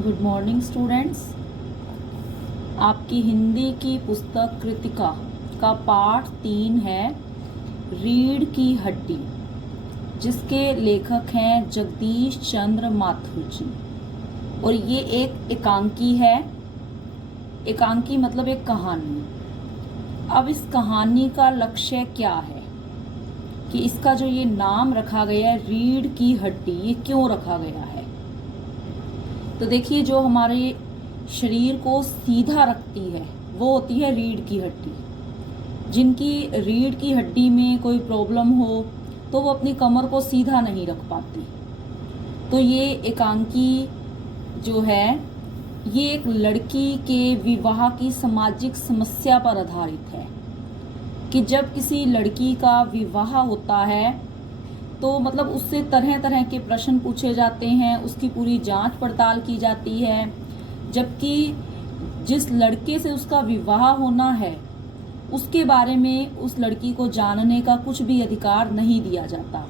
Good morning students. आपकी हिंदी की पुस्तक कृतिका का पाठ 3 है रीढ़ की हड्डी, जिसके लेखक हैं जगदीश चंद्र माथुर जी। और ये एक एकांकी है। एकांकी मतलब एक कहानी। अब इस कहानी का लक्ष्य क्या है कि इसका जो ये नाम रखा गया है रीढ़ की हड्डी, ये क्यों रखा गया है? तो देखिए, जो हमारे शरीर को सीधा रखती है वो होती है रीढ़ की हड्डी। जिनकी रीढ़ की हड्डी में कोई प्रॉब्लम हो तो वो अपनी कमर को सीधा नहीं रख पाती। तो ये एकांकी जो है ये एक लड़की के विवाह की सामाजिक समस्या पर आधारित है कि जब किसी लड़की का विवाह होता है तो मतलब उससे तरह तरह के प्रश्न पूछे जाते हैं, उसकी पूरी जांच पड़ताल की जाती है, जबकि जिस लड़के से उसका विवाह होना है उसके बारे में उस लड़की को जानने का कुछ भी अधिकार नहीं दिया जाता।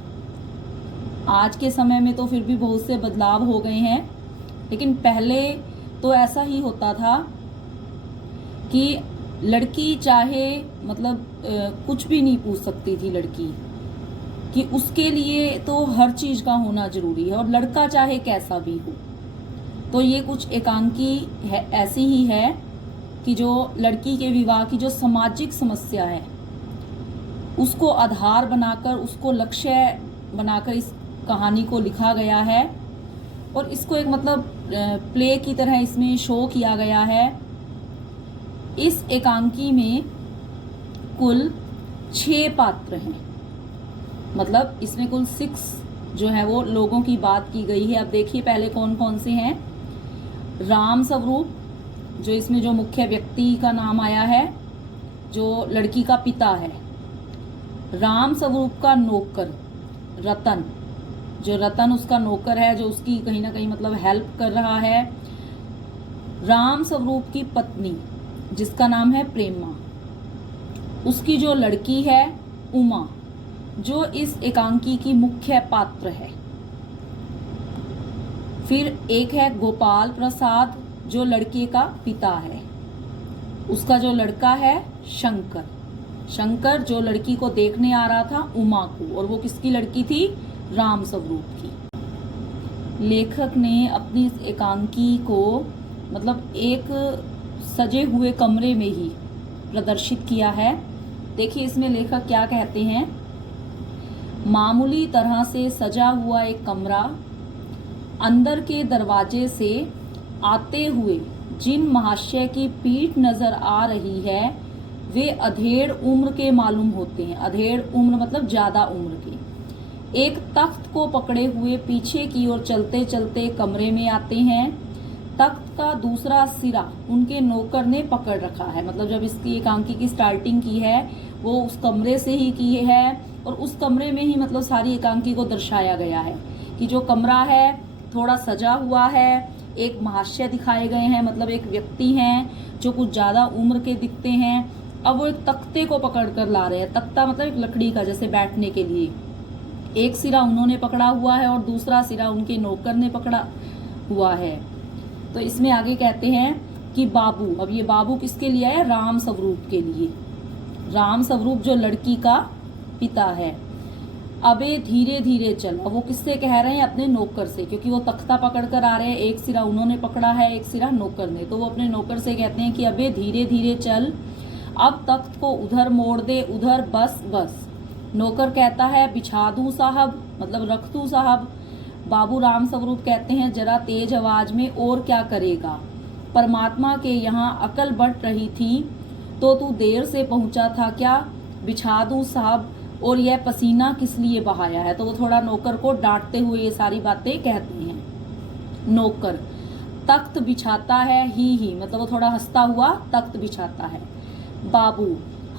आज के समय में तो फिर भी बहुत से बदलाव हो गए हैं, लेकिन पहले तो ऐसा ही होता था कि लड़की चाहे मतलब कुछ भी नहीं पूछ सकती थी लड़की, कि उसके लिए तो हर चीज का होना जरूरी है, और लड़का चाहे कैसा भी हो। तो ये कुछ एकांकी है, ऐसी ही है कि जो लड़की के विवाह की जो सामाजिक समस्या है उसको आधार बनाकर, उसको लक्ष्य बनाकर इस कहानी को लिखा गया है। और इसको एक मतलब प्ले की तरह इसमें शो किया गया है। इस एकांकी में कुल 6 पात्र हैं, मतलब इसमें कुल 6 जो है वो लोगों की बात की गई है। अब देखिए पहले कौन कौन से हैं। राम स्वरूप, जो इसमें जो मुख्य व्यक्ति का नाम आया है, जो लड़की का पिता है। राम स्वरूप का नौकर रतन, जो रतन उसका नौकर है, जो उसकी कहीं ना कहीं मतलब हेल्प कर रहा है। राम स्वरूप की पत्नी जिसका नाम है प्रेमा, उसकी जो लड़की है उमा, जो इस एकांकी की मुख्य पात्र है। फिर एक है गोपाल प्रसाद, जो लड़के का पिता है। उसका जो लड़का है शंकर, शंकर जो लड़की को देखने आ रहा था उमा को, और वो किसकी लड़की थी? राम स्वरूप की। लेखक ने अपनी इस एकांकी को मतलब एक सजे हुए कमरे में ही प्रदर्शित किया है। देखिए इसमें लेखक क्या कहते हैं। मामूली तरह से सजा हुआ एक कमरा, अंदर के दरवाजे से आते हुए जिन महाशय की पीठ नजर आ रही है वे अधेड़ उम्र के मालूम होते हैं। अधेड़ उम्र मतलब ज्यादा उम्र के। एक तख्त को पकड़े हुए पीछे की ओर चलते चलते कमरे में आते हैं। तख्त का दूसरा सिरा उनके नौकर ने पकड़ रखा है। मतलब जब इसकी एकांकी की स्टार्टिंग की है वो उस कमरे से ही की है, और उस कमरे में ही मतलब सारी एकांकी को दर्शाया गया है कि जो कमरा है थोड़ा सजा हुआ है। एक महाशय दिखाए गए हैं, मतलब एक व्यक्ति हैं जो कुछ ज्यादा उम्र के दिखते हैं। अब वो एक तख्ते को पकड़ कर ला रहे हैं। तख्ता मतलब एक लकड़ी का, जैसे बैठने के लिए। एक सिरा उन्होंने पकड़ा हुआ है और दूसरा सिरा उनके नौकर ने पकड़ा हुआ है। तो इसमें आगे कहते हैं कि बाबू, अब ये बाबू किसके लिए है? राम स्वरूप के लिए। राम स्वरूप जो लड़की का पिता है। अबे धीरे धीरे चल, अब वो किससे कह रहे हैं? अपने नौकर से, क्योंकि वो तख्ता पकड़ कर आ रहे हैं। एक सिरा उन्होंने पकड़ा है, एक सिरा नौकर ने। तो वो अपने नौकर से कहते हैं कि अबे धीरे धीरे चल, अब तख्त को उधर मोड़ दे, उधर, बस बस। नौकर कहता है बिछा दूं साहब, मतलब रख दूं साहब। बाबू राम स्वरूप कहते हैं जरा तेज आवाज में, और क्या करेगा? परमात्मा के यहाँ अकल बट रही थी तो तू देर से पहुंचा था क्या? बिछा दूं साहब, और यह पसीना किस लिए बहाया है? तो वो थोड़ा नौकर को डांटते हुए ये सारी बातें कहते हैं। नौकर तख्त बिछाता है ही, मतलब वो थोड़ा हंसता हुआ तख्त बिछाता है। बाबू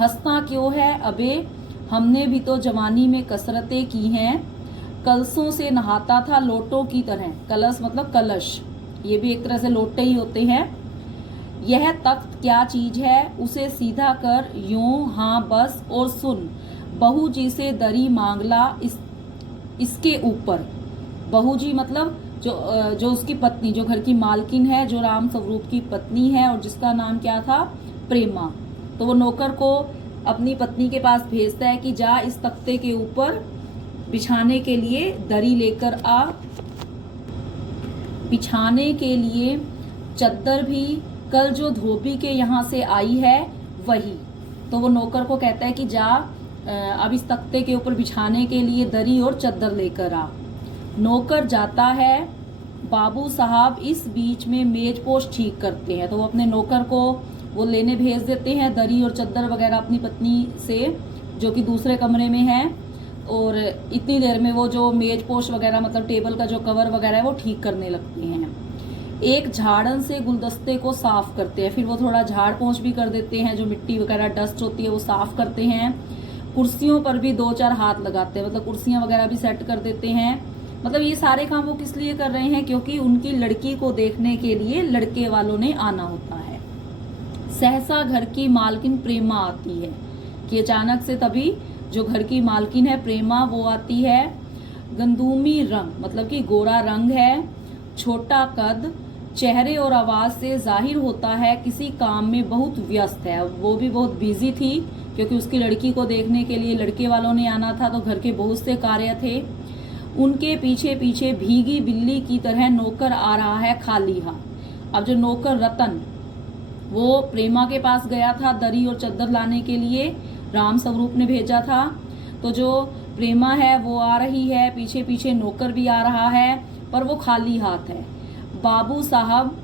हंसता क्यों है? अबे हमने भी तो जवानी में कसरतें की हैं। कलशों से नहाता था लोटों की तरह। कलश मतलब कलश, ये भी एक तरह से लोटे ही होते हैं। यह तख्त क्या चीज है? उसे सीधा कर यूं, हाँ बस, और सुन, बहू जी से दरी मांगला इसके ऊपर। बहू जी मतलब जो उसकी पत्नी, जो घर की मालकिन है, जो राम स्वरूप की पत्नी है और जिसका नाम क्या था, प्रेमा। तो वो नौकर को अपनी पत्नी के पास भेजता है कि जा इस तख्ते के ऊपर बिछाने के लिए दरी लेकर आ, बिछाने के लिए चद्दर भी कल जो धोबी के यहाँ से आई है वही। तो वो नौकर को कहता है कि जा अब इस तख्ते के ऊपर बिछाने के लिए दरी और चद्दर लेकर आ। नौकर जाता है, बाबू साहब इस बीच में मेजपोश ठीक करते हैं। तो वो अपने नौकर को वो लेने भेज देते हैं दरी और चद्दर वगैरह अपनी पत्नी से, जो कि दूसरे कमरे में है। और इतनी देर में वो जो मेजपोश वगैरह मतलब टेबल का जो कवर वगैरह है वो ठीक करने लगते हैं। एक झाड़न से गुलदस्ते को साफ करते हैं, फिर वो थोड़ा झाड़ पोंछ भी कर देते हैं, जो मिट्टी वगैरह डस्ट होती है वो साफ करते हैं। कुर्सियों पर भी 2-4 हाथ लगाते हैं, मतलब कुर्सियां वगैरह भी सेट कर देते हैं। मतलब ये सारे काम वो किस लिए कर रहे हैं, क्योंकि उनकी लड़की को देखने के लिए लड़के वालों ने आना होता है। सहसा घर की मालकिन प्रेमा आती है, कि अचानक से तभी जो घर की मालकिन है प्रेमा वो आती है। गंदूमी रंग मतलब कि गोरा रंग है, छोटा कद, चेहरे और आवाज से जाहिर होता है किसी काम में बहुत व्यस्त है। वो भी बहुत बिजी थी, क्योंकि उसकी लड़की को देखने के लिए लड़के वालों ने आना था, तो घर के बहुत से कार्य थे। उनके पीछे पीछे भीगी बिल्ली की तरह नौकर आ रहा है खाली हाथ। अब जो नौकर रतन वो प्रेमा के पास गया था दरी और चद्दर लाने के लिए, राम स्वरूप ने भेजा था। तो जो प्रेमा है वो आ रही है, पीछे पीछे नौकर भी आ रहा है, पर वो खाली हाथ है। बाबू साहब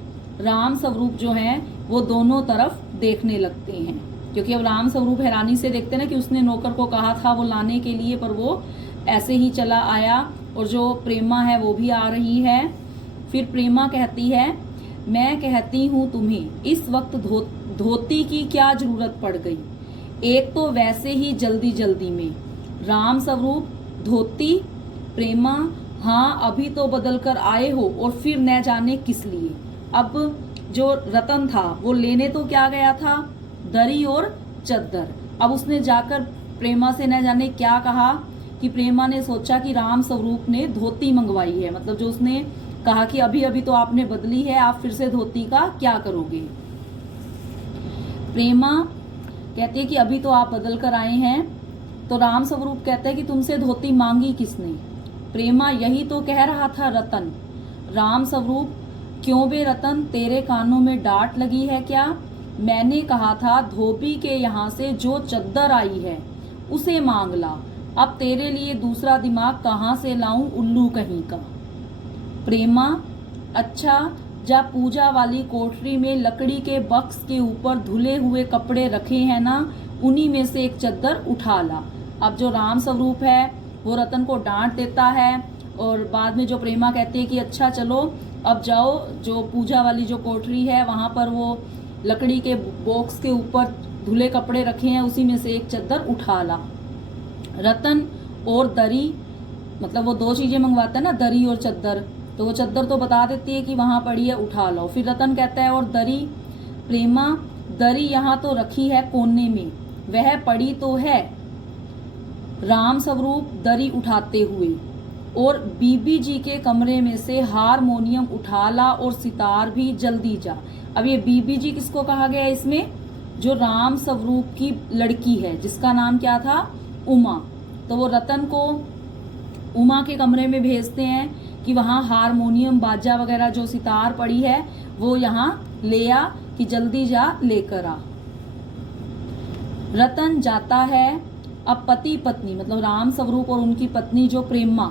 राम स्वरूप जो हैं वो दोनों तरफ देखने लगते हैं, क्योंकि अब राम स्वरूप हैरानी से देखते ना कि उसने नौकर को कहा था वो लाने के लिए, पर वो ऐसे ही चला आया। और जो प्रेमा है वो भी आ रही है। फिर प्रेमा कहती है, मैं कहती हूँ तुम्हें इस वक्त धोती की क्या जरूरत पड़ गई, एक तो वैसे ही जल्दी जल्दी में। राम स्वरूप धोती, प्रेमा हाँ अभी तो बदल कर आए हो और फिर न जाने किस लिए। अब जो रतन था वो लेने तो क्या गया था, दरी और चद्दर। अब उसने जाकर प्रेमा से न जाने क्या कहा, कि प्रेमा ने सोचा कि राम स्वरूप ने धोती मंगवाई है, मतलब जो उसने कहा कि अभी अभी तो आपने बदली है, आप फिर से धोती का क्या करोगे। प्रेमा कहती है कि अभी तो आप बदल कर आए हैं। तो राम स्वरूप कहते हैं कि तुमसे धोती मांगी किसने। प्रेमा यही तो कह रहा था रतन। राम स्वरूप क्यों बे रतन, तेरे कानों में डांट लगी है क्या। मैंने कहा था धोबी के यहाँ से जो चद्दर आई है उसे मांग ला, अब तेरे लिए दूसरा दिमाग कहाँ से लाऊं उल्लू कहीं का। प्रेमा अच्छा, जा पूजा वाली कोठरी में लकड़ी के बक्स के ऊपर धुले हुए कपड़े रखे हैं ना, उन्हीं में से एक चद्दर उठा ला। अब जो राम स्वरूप है वो रतन को डांट देता है, और बाद में जो प्रेमा कहती है कि अच्छा चलो अब जाओ, जो पूजा वाली जो कोठरी है वहां पर वो लकड़ी के बॉक्स के ऊपर धुले कपड़े रखे हैं, उसी में से एक चद्दर उठा ला। रतन और दरी, मतलब वो 2 चीजें मंगवाता है ना, दरी और चद्दर, तो वो चद्दर तो बता देती है कि वहां पड़ी है उठा लो। फिर रतन कहता है और दरी। प्रेमा दरी यहाँ तो रखी है कोने में, वह पड़ी तो है। राम स्वरूप दरी उठाते हुए, और बीबी जी के कमरे में से हारमोनियम उठा ला और सितार भी जल्दी जा। अब ये बीबी जी किसको कहा गया इसमें, जो राम स्वरूप की लड़की है जिसका नाम क्या था, उमा। तो वो रतन को उमा के कमरे में भेजते हैं कि वहां हारमोनियम बाजा वगैरह जो सितार पड़ी है वो यहाँ ले आ, कि जल्दी जा लेकर आ। रतन जाता है। अब पति पत्नी मतलब राम स्वरूप और उनकी पत्नी जो प्रेमा,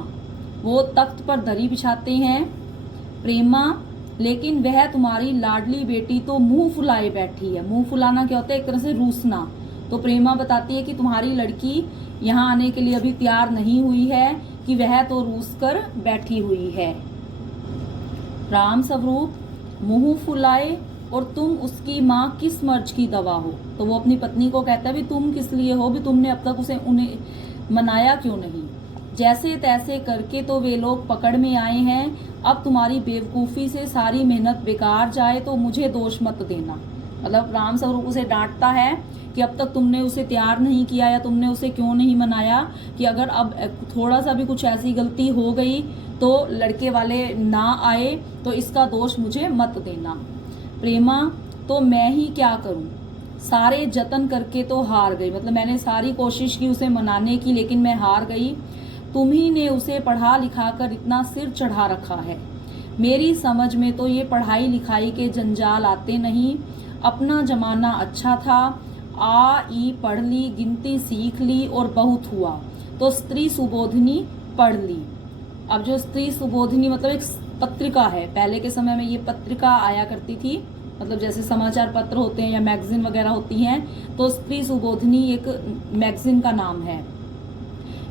वो तख्त पर दरी बिछाते हैं। प्रेमा लेकिन वह तुम्हारी लाडली बेटी तो मुंह फुलाए बैठी है। मुंह फुलाना क्या होता है, एक तरह से रूसना। तो प्रेमा बताती है कि तुम्हारी लड़की यहाँ आने के लिए अभी तैयार नहीं हुई है, कि वह तो रूस कर बैठी हुई है। राम स्वरूप मुंह फुलाए, और तुम उसकी माँ किस मर्ज की दवा हो। तो वो अपनी पत्नी को कहता है भी तुम किस लिए हो, भी तुमने अब तक उन्हें मनाया क्यों नहीं। जैसे तैसे करके तो वे लोग पकड़ में आए हैं, अब तुम्हारी बेवकूफ़ी से सारी मेहनत बेकार जाए तो मुझे दोष मत देना। मतलब राम स्वरूप उसे डांटता है कि अब तक तुमने उसे तैयार नहीं किया, या तुमने उसे क्यों नहीं मनाया, कि अगर अब थोड़ा सा भी कुछ ऐसी गलती हो गई तो लड़के वाले ना आए तो इसका दोष मुझे मत देना। प्रेमा, तो मैं ही क्या करूं, सारे जतन करके तो हार गई, मतलब मैंने सारी कोशिश की उसे मनाने की लेकिन मैं हार गई। तुम ही ने उसे पढ़ा लिखा कर इतना सिर चढ़ा रखा है। मेरी समझ में तो ये पढ़ाई लिखाई के जंजाल आते नहीं। अपना जमाना अच्छा था, आ ई पढ़ ली, गिनती सीख ली और बहुत हुआ तो स्त्री सुबोधिनी पढ़ ली। अब जो स्त्री सुबोधिनी मतलब एक पत्रिका है, पहले के समय में ये पत्रिका आया करती थी, मतलब जैसे समाचार पत्र होते हैं या मैगजीन वगैरह होती हैं, तो स्त्री सुबोधिनी एक मैगजीन का नाम है।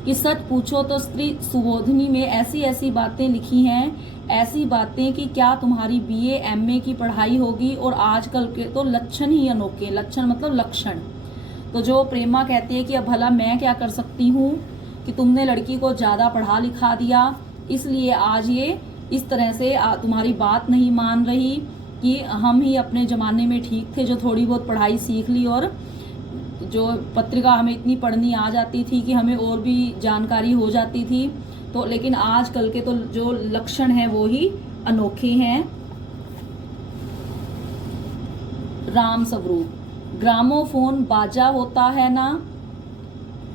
कि सच पूछो तो स्त्री सुबोधिनी में ऐसी ऐसी बातें लिखी हैं, ऐसी बातें कि क्या तुम्हारी बीए एमए की पढ़ाई होगी, और आजकल के तो लक्षण ही अनोखे, लक्षण मतलब लक्षण। तो जो प्रेमा कहती है कि अब भला मैं क्या कर सकती हूँ कि तुमने लड़की को ज्यादा पढ़ा लिखा दिया, इसलिए आज ये इस तरह से तुम्हारी बात नहीं मान रही कि हम ही अपने जमाने में ठीक थे जो थोड़ी बहुत पढ़ाई सीख ली और जो पत्रिका हमें इतनी पढ़नी आ जाती थी कि हमें और भी जानकारी हो जाती थी। तो लेकिन आजकल के तो जो लक्षण हैं वो ही अनोखे हैं। राम स्वरूप, ग्रामोफोन बाजा होता है ना।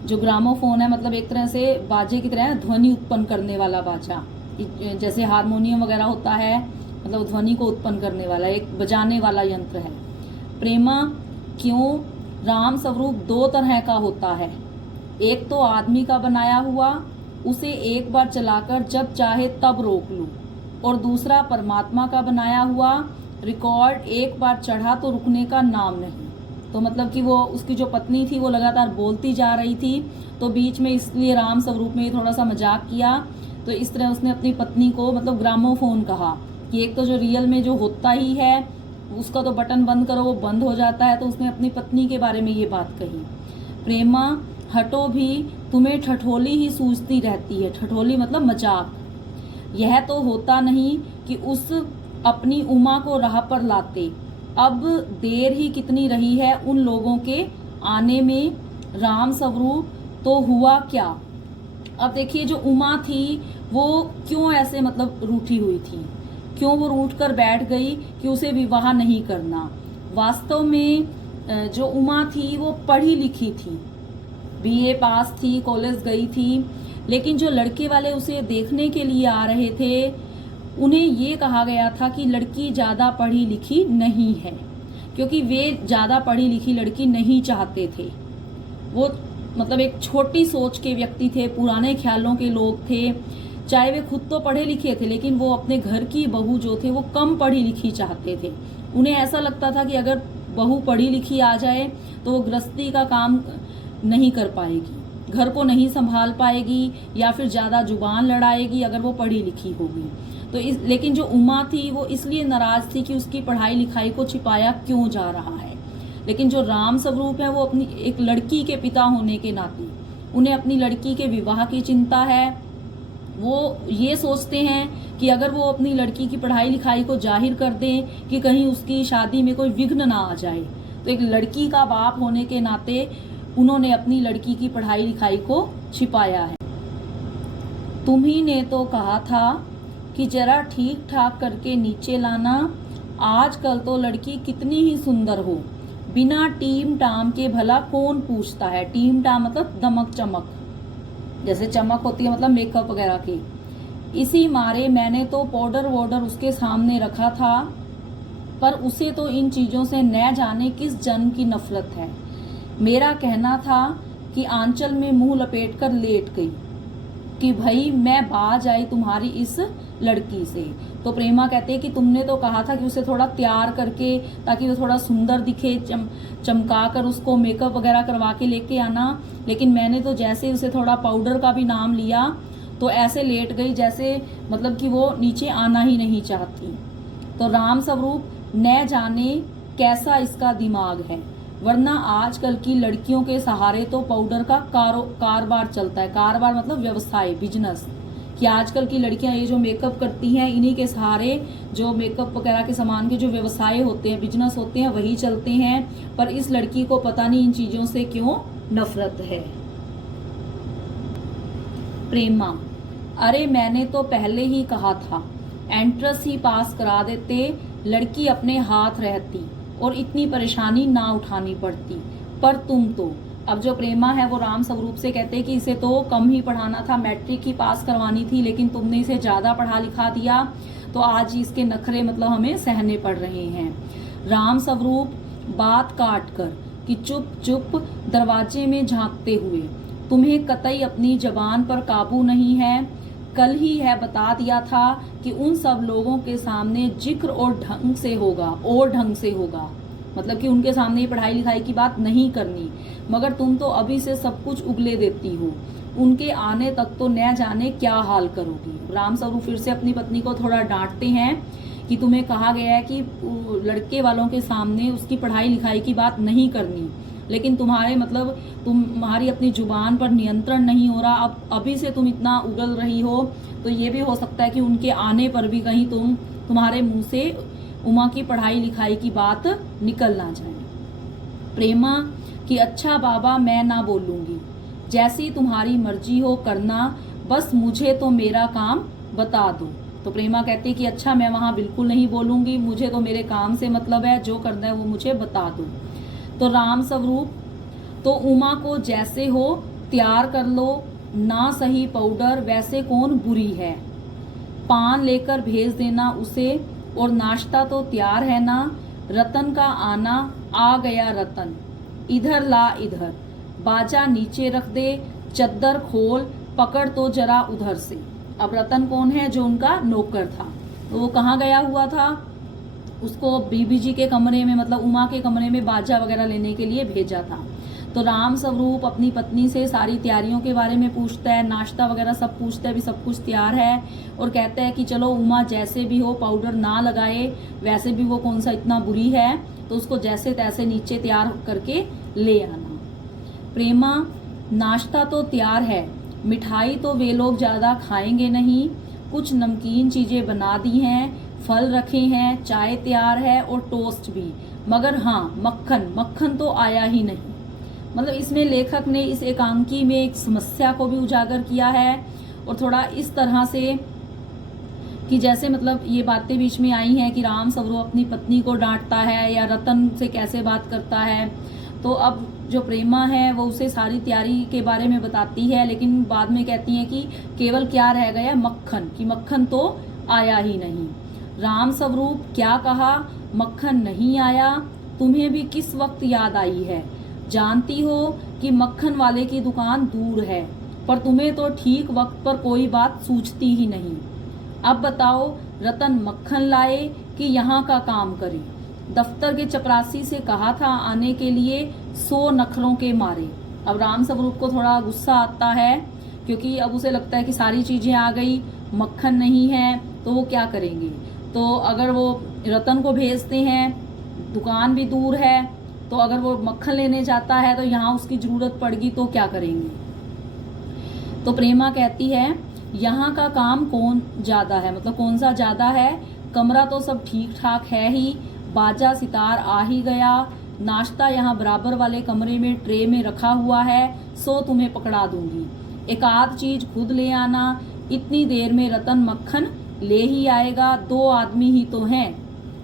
जो ग्रामोफोन है मतलब एक तरह से बाजे की तरह ध्वनि उत्पन्न करने वाला बाजा, जैसे हारमोनियम वगैरह होता है, मतलब ध्वनि को उत्पन्न करने वाला एक बजाने वाला यंत्र है। प्रेमा, क्यों, राम स्वरूप दो तरह का होता है। एक तो आदमी का बनाया हुआ, उसे एक बार चलाकर जब चाहे तब रोक लूं, और दूसरा परमात्मा का बनाया हुआ, रिकॉर्ड एक बार चढ़ा तो रुकने का नाम नहीं। तो मतलब कि वो उसकी जो पत्नी थी वो लगातार बोलती जा रही थी, तो बीच में इसलिए राम स्वरूप में थोड़ा सा मजाक किया। तो इस तरह उसने अपनी पत्नी को मतलब ग्रामोफोन कहा कि एक तो जो रियल में जो होता ही है उसका तो बटन बंद करो वो बंद हो जाता है, तो उसने अपनी पत्नी के बारे में ये बात कही। प्रेमा, हटो भी, तुम्हें ठठोली ही सूझती रहती है। ठठोली मतलब मजाक। यह तो होता नहीं कि उस अपनी उमा को राह पर लाते। अब देर ही कितनी रही है उन लोगों के आने में। राम स्वरूप, तो हुआ क्या। अब देखिए जो उमा थी वो क्यों ऐसे मतलब रूठी हुई थी, क्यों वो रूठ कर बैठ गई कि उसे विवाह नहीं करना। वास्तव में जो उमा थी वो पढ़ी लिखी थी, बीए पास थी, कॉलेज गई थी, लेकिन जो लड़के वाले उसे देखने के लिए आ रहे थे उन्हें ये कहा गया था कि लड़की ज्यादा पढ़ी लिखी नहीं है, क्योंकि वे ज्यादा पढ़ी लिखी लड़की नहीं चाहते थे। वो मतलब एक छोटी सोच के व्यक्ति थे, पुराने ख्यालों के लोग थे। चाहे वे खुद तो पढ़े लिखे थे लेकिन वो अपने घर की बहू जो थे वो कम पढ़ी लिखी चाहते थे। उन्हें ऐसा लगता था कि अगर बहू पढ़ी लिखी आ जाए तो वो गृहस्थी का काम नहीं कर पाएगी, घर को नहीं संभाल पाएगी, या फिर ज्यादा जुबान लड़ाएगी अगर वो पढ़ी लिखी होगी। तो लेकिन जो उमा थी वो इसलिए नाराज थी कि उसकी पढ़ाई लिखाई को छिपाया क्यों जा रहा है। लेकिन जो राम स्वरूप है वो अपनी एक लड़की के पिता होने के नाते उन्हें अपनी लड़की के विवाह की चिंता है। वो ये सोचते हैं कि अगर वो अपनी लड़की की पढ़ाई लिखाई को जाहिर कर दें कि कहीं उसकी शादी में कोई विघ्न ना आ जाए, तो एक लड़की का बाप होने के नाते उन्होंने अपनी लड़की की पढ़ाई लिखाई को छिपाया है। तुम्ही ने तो कहा था कि जरा ठीक ठाक करके नीचे लाना। आजकल तो लड़की कितनी ही सुंदर हो, बिना टीम टाम के भला कौन पूछता है। टीम टाम मतलब दमक चमक, जैसे चमक होती है मतलब मेकअप वगैरह की। इसी मारे मैंने तो पाउडर वाउडर उसके सामने रखा था, पर उसे तो इन चीजों से न जाने किस जन्म की नफरत है। मेरा कहना था कि आंचल में मुंह लपेट कर लेट गई कि भाई मैं बाज आई तुम्हारी इस लड़की से। तो प्रेमा कहते हैं कि तुमने तो कहा था कि उसे थोड़ा तैयार करके ताकि वो थोड़ा सुंदर दिखे, चमका कर उसको मेकअप वगैरह करवा के लेके आना, लेकिन मैंने तो जैसे उसे थोड़ा पाउडर का भी नाम लिया तो ऐसे लेट गई जैसे मतलब कि वो नीचे आना ही नहीं चाहती। तो राम स्वरूप न जाने कैसा इसका दिमाग है, वरना आजकल की लड़कियों के सहारे तो पाउडर का कारोबार चलता है। कारोबार मतलब व्यवसाय, बिजनेस, कि आजकल की लड़कियां ये जो मेकअप करती हैं इन्हीं के सहारे जो मेकअप वगैरह के सामान के जो व्यवसाय होते हैं, बिजनेस होते हैं, वही चलते हैं। पर इस लड़की को पता नहीं इन चीजों से क्यों नफरत है। प्रेमा, अरे मैंने तो पहले ही कहा था, एंट्रेंस ही पास करा देते, लड़की अपने हाथ रहती और इतनी परेशानी ना उठानी पड़ती। पर तुम तो, अब जो प्रेमा है वो राम स्वरूप से कहते कि इसे तो कम ही पढ़ाना था, मैट्रिक ही पास करवानी थी, लेकिन तुमने इसे ज्यादा पढ़ा लिखा दिया, तो आज ही इसके नखरे मतलब हमें सहने पड़ रहे हैं। राम स्वरूप बात काट कर कि चुप चुप दरवाजे में झांकते हुए, तुम्हें कतई अपनी जबान पर काबू नहीं है। कल ही है बता दिया था कि उन सब लोगों के सामने जिक्र और ढंग से होगा, मतलब कि उनके सामने पढ़ाई लिखाई की बात नहीं करनी, मगर तुम तो अभी से सब कुछ उगले देती हो, उनके आने तक तो न जाने क्या हाल करोगी। राम स्वरूप फिर से अपनी पत्नी को थोड़ा डांटते हैं कि तुम्हें कहा गया है कि लड़के वालों के सामने उसकी पढ़ाई लिखाई की बात नहीं करनी, लेकिन तुम्हारी अपनी जुबान पर नियंत्रण नहीं हो रहा। अब अभी से तुम इतना उगल रही हो, तो ये भी हो सकता है कि उनके आने पर भी कहीं तुम्हारे मुंह से उमा की पढ़ाई लिखाई की बात निकल ना जाए। प्रेमा कि अच्छा बाबा मैं ना बोलूंगी, जैसी तुम्हारी मर्जी हो करना, बस मुझे तो मेरा काम बता दो। तो प्रेमा कहती कि अच्छा मैं वहां बिल्कुल नहीं बोलूंगी, मुझे तो मेरे काम से मतलब है, जो करना है वो मुझे बता दो। तो राम स्वरूप तो उमा को जैसे हो तैयार कर लो, ना सही पाउडर वैसे कौन बुरी है, पान लेकर भेज देना उसे, और नाश्ता तो तैयार है ना, रतन का आना आ गया रतन, इधर ला इधर, बाजा नीचे रख दे, चद्दर खोल, पकड़ तो जरा उधर से। अब रतन कौन है, जो उनका नौकर था, तो वो कहाँ गया हुआ था, उसको बीबी जी के कमरे में मतलब उमा के कमरे में बाजा वगैरह लेने के लिए भेजा था। तो राम स्वरूप अपनी पत्नी से सारी तैयारियों के बारे में पूछता है, नाश्ता वगैरह सब पूछता है, भी सब कुछ तैयार है, और कहता है कि चलो उमा जैसे भी हो पाउडर ना लगाए, वैसे भी वो कौन सा इतना बुरी है, तो उसको जैसे तैसे नीचे तैयार करके ले आना। प्रेमा नाश्ता तो तैयार है, मिठाई तो वे लोग ज्यादा खाएंगे नहीं, कुछ नमकीन चीजें बना दी हैं, फल रखे हैं, चाय तैयार है और टोस्ट भी, मगर हाँ मक्खन तो आया ही नहीं। मतलब इसमें लेखक ने इस एकांकी में एक समस्या को भी उजागर किया है, और थोड़ा इस तरह से कि जैसे मतलब ये बातें बीच में आई हैं कि राम स्वरूप अपनी पत्नी को डांटता है या रतन से कैसे बात करता है, तो अब जो प्रेमा है वो उसे सारी तैयारी के बारे में बताती है, लेकिन बाद में कहती है कि केवल क्या रह गया, मक्खन, कि मक्खन तो आया ही नहीं। राम स्वरूप क्या कहा, मक्खन नहीं आया, तुम्हें भी किस वक्त याद आई है, जानती हो कि मक्खन वाले की दुकान दूर है, पर तुम्हें तो ठीक वक्त पर कोई बात सूझती ही नहीं। अब बताओ रतन मक्खन लाए कि यहाँ का काम करे, दफ्तर के चपरासी से कहा था आने के लिए, 100 नखरों के मारे। अब राम स्वरूप को थोड़ा गुस्सा आता है, क्योंकि अब उसे लगता है कि सारी चीजें आ गई, मक्खन नहीं है, तो वो क्या करेंगे। तो अगर वो रतन को भेजते हैं, दुकान भी दूर है, तो अगर वो मक्खन लेने जाता है तो यहाँ उसकी जरूरत पड़गी, तो क्या करेंगे। तो प्रेमा कहती है यहाँ का काम कौन ज्यादा है, मतलब कौन सा ज्यादा है, कमरा तो सब ठीक ठाक है ही, बाजा सितार आ ही गया, नाश्ता यहाँ बराबर वाले कमरे में ट्रे में रखा हुआ है, सो तुम्हें पकड़ा दूंगी, एक आध चीज खुद ले आना, इतनी देर में रतन मक्खन ले ही आएगा, 2 आदमी ही तो हैं।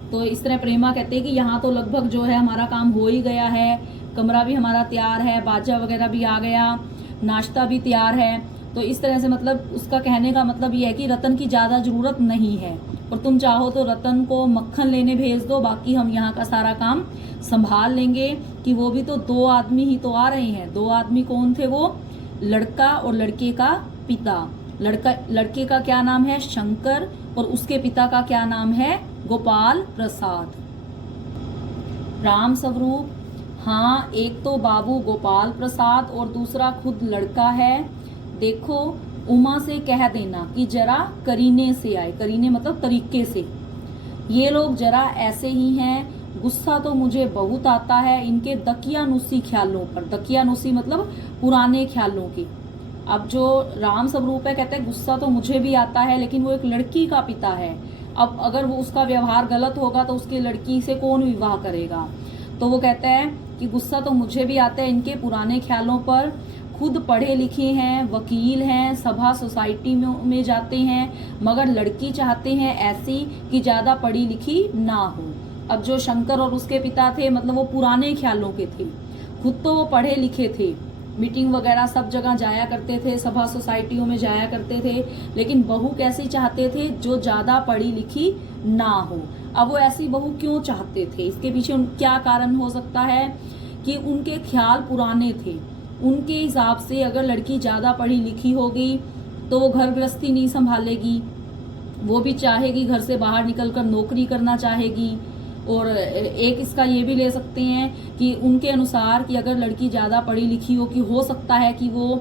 तो इस तरह प्रेमा कहते हैं कि यहाँ तो लगभग जो है हमारा काम हो ही गया है, कमरा भी हमारा तैयार है, बाजा वगैरह भी आ गया, नाश्ता भी तैयार है। तो इस तरह से मतलब उसका कहने का मतलब ये है कि रतन की ज्यादा जरूरत नहीं है, और तुम चाहो तो रतन को मक्खन लेने भेज दो, बाकी हम यहाँ का सारा काम संभाल लेंगे। कि वो भी तो 2 आदमी ही तो आ रहे हैं। 2 आदमी कौन थे, वो लड़का और लड़के का पिता। लड़के का क्या नाम है, शंकर, और उसके पिता का क्या नाम है, गोपाल प्रसाद। राम स्वरूप हाँ, एक तो बाबू गोपाल प्रसाद और दूसरा खुद लड़का है। देखो उमा से कह देना कि जरा करीने से आए, करीने मतलब तरीके से, ये लोग जरा ऐसे ही हैं, गुस्सा तो मुझे बहुत आता है इनके दकियानुसी ख्यालों पर। दकियानुसी मतलब पुराने ख्यालों की। अब जो राम स्वरूप है कहते हैं गुस्सा तो मुझे भी आता है, लेकिन वो एक लड़की का पिता है, अब अगर वो उसका व्यवहार गलत होगा तो उसकी लड़की से कौन विवाह करेगा। तो वो कहता है कि गुस्सा तो मुझे भी आता है इनके पुराने ख्यालों पर, खुद पढ़े लिखे हैं, वकील हैं, सभा सोसाइटी में जाते हैं, मगर लड़की चाहते हैं ऐसी कि ज्यादा पढ़ी लिखी ना हो। अब जो शंकर और उसके पिता थे मतलब वो पुराने ख्यालों के थे, खुद तो वो पढ़े लिखे थे, मीटिंग वगैरह सब जगह जाया करते थे, सभा सोसाइटियों में जाया करते थे, लेकिन बहू कैसी चाहते थे, जो ज्यादा पढ़ी लिखी ना हो। अब वो ऐसी बहू क्यों चाहते थे, इसके पीछे क्या कारण हो सकता है कि उनके ख्याल पुराने थे। उनके हिसाब से अगर लड़की ज्यादा पढ़ी लिखी होगी तो वो घर गृहस्थी नहीं संभालेगी, वो भी चाहेगी घर से बाहर निकलकर नौकरी करना चाहेगी। और एक इसका ये भी ले सकते हैं कि उनके अनुसार कि अगर लड़की ज्यादा पढ़ी लिखी हो सकता है कि वो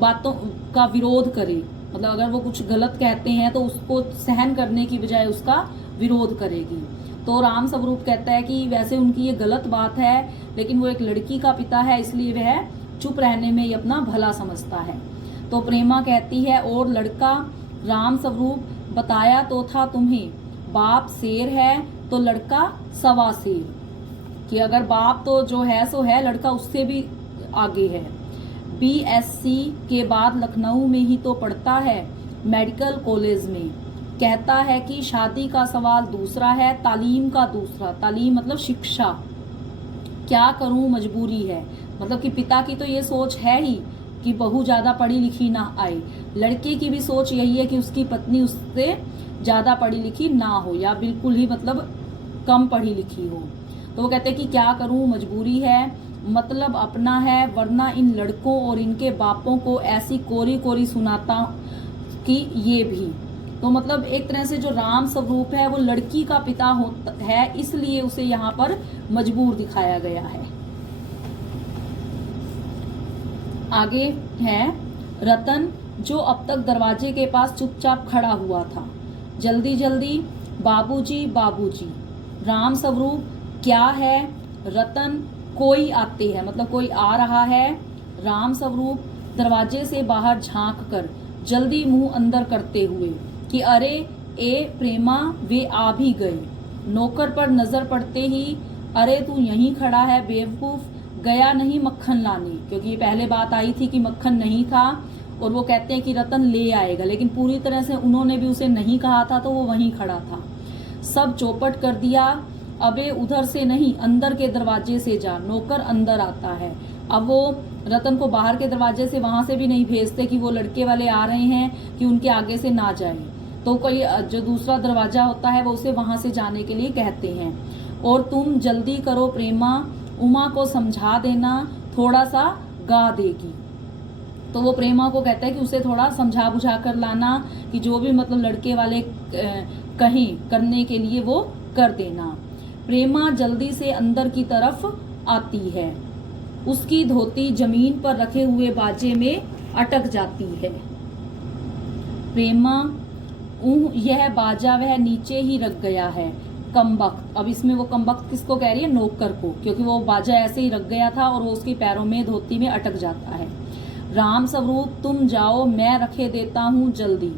बातों का विरोध करे, मतलब अगर वो कुछ गलत कहते हैं तो उसको सहन करने की बजाय उसका विरोध करेगी। तो राम स्वरूप कहता है कि वैसे उनकी ये गलत बात है, लेकिन वो एक लड़की का पिता है, इसलिए वह चुप रहने में ही अपना भला समझता है। तो प्रेमा कहती है, और लड़का राम स्वरूप बताया तो था तुम्हें, बाप शेर है तो लड़का सवा शेर, कि अगर बाप तो जो है सो है, लड़का उससे भी आगे है। बीएससी के बाद लखनऊ में ही तो पढ़ता है, मेडिकल कॉलेज में। कहता है कि शादी का सवाल दूसरा है, तालीम का दूसरा। तालीम मतलब शिक्षा। क्या करूं, मजबूरी है। मतलब कि पिता की तो ये सोच है ही कि बहू ज्यादा पढ़ी लिखी ना आए, लड़के की भी सोच यही है कि उसकी पत्नी उससे ज्यादा पढ़ी लिखी ना हो या बिल्कुल ही मतलब कम पढ़ी लिखी हो। तो वो कहते हैं कि क्या करूं, मजबूरी है, मतलब अपना है, वरना इन लड़कों और इनके बापों को ऐसी कोरी कोरी सुनाता कि ये भी। तो मतलब एक तरह से जो राम स्वरूप है वो लड़की का पिता होता है, इसलिए उसे यहाँ पर मजबूर दिखाया गया है। आगे है रतन, जो अब तक दरवाजे के पास चुपचाप खड़ा हुआ था। जल्दी जल्दी बाबूजी बाबूजी। राम स्वरूप, क्या है? रतन, कोई आते हैं, मतलब कोई आ रहा है। राम स्वरूप दरवाजे से बाहर झांक कर जल्दी मुंह अंदर करते हुए कि अरे ए प्रेमा, वे आ भी गए। नौकर पर नजर पड़ते ही, अरे तू यहीं खड़ा है बेवकूफ, गया नहीं मक्खन लाने, क्योंकि ये पहले बात आई थी कि मक्खन नहीं था और वो कहते हैं कि रतन ले आएगा, लेकिन पूरी तरह से उन्होंने भी उसे नहीं कहा था तो वो वहीं खड़ा था। सब चौपट कर दिया, अबे उधर से नहीं अंदर के दरवाजे से जा। नौकर अंदर आता है। अब वो रतन को बाहर के दरवाजे से वहां से भी नहीं भेजते कि वो लड़के वाले आ रहे हैं कि उनके आगे से ना जाए, तो कोई जो दूसरा दरवाजा होता है वो उसे वहां से जाने के लिए कहते हैं। और तुम जल्दी करो प्रेमा, उमा को समझा देना, थोड़ा सा गा देगी। तो वो प्रेमा को कहता है कि उसे थोड़ा समझा बुझा कर लाना कि जो भी मतलब लड़के वाले कहें करने के लिए वो कर देना। प्रेमा जल्दी से अंदर की तरफ आती है। उसकी धोती जमीन पर रखे हुए बाजे में अटक जाती है। प्रेमा, यह बाजा वह नीचे ही रख गया है, कमबख्त। अब इसमें वो कमबख्त किसको कह रही है? नौकर को, क्योंकि वो बाजा ऐसे ही रख गया था और वो उसके पैरों में धोती में अटक जाता है। राम स्वरूप, तुम जाओ, मैं रखे देता हूँ जल्दी।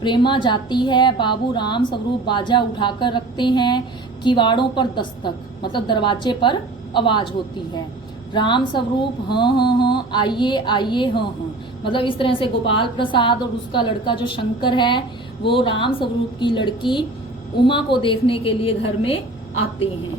प्रेमा जाती है। बाबू राम स्वरूप बाजा उठाकर रखते हैं। किवाड़ों पर दस्तक, मतलब दरवाजे पर आवाज होती है। राम स्वरूप, हाँ हाँ हाँ, आइए आइए, हाँ हाँ। मतलब इस तरह से गोपाल प्रसाद और उसका लड़का जो शंकर है वो राम स्वरूप की लड़की उमा को देखने के लिए घर में आते हैं।